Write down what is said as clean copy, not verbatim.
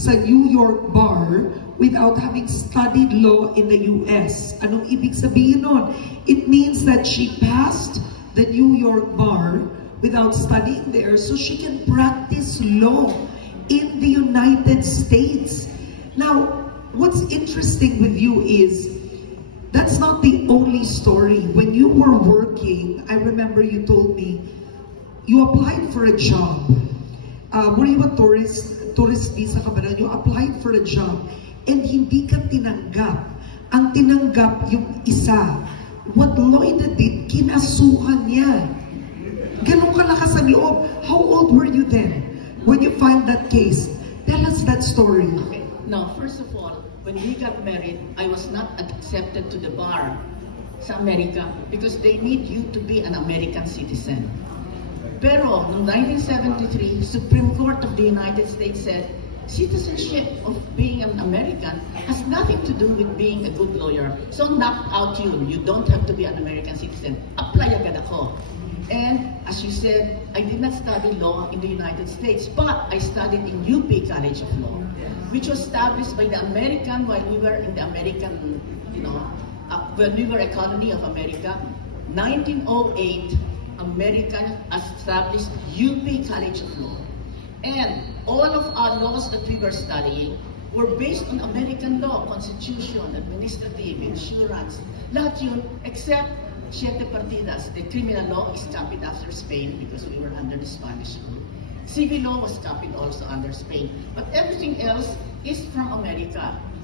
sa New York bar without having studied law in the US. Anong ibig sabihin nun? It means that she passed the New York bar without studying there so she can practice law in the United States. Now, what's interesting with you is that's not the only story. When you were working, I remember you told me you applied for a job. Were you a tourist visa ka ba na? You applied for a job and hindi ka tinanggap. Ang tinanggap yung isa. What Loida did, kinasuhan niya. Ganun kalakas ang loob. How old were you then when you filed that case? Tell us that story. Okay. Now, first of all, when we got married, I was not accepted to the bar sa America because they need you to be an American citizen. Pero, noong 1973, Supreme Court of the United States said, citizenship of being an American has nothing to do with being a good lawyer. So, knock out you. You don't have to be an American citizen. Apply agad ako. And, as you said, I did not study law in the United States, but I studied in UP College of Law, which was established by the American while we were in the American, when we were a colony of America. 1908, America established UP College of Law. And all of our laws that we were studying were based on American law, constitution, administrative, insurance, lahat yun, except Siete Partidas. The criminal law is copied after Spain because we were under the Spanish rule. Civil law was copied also under Spain. But everything else is from America.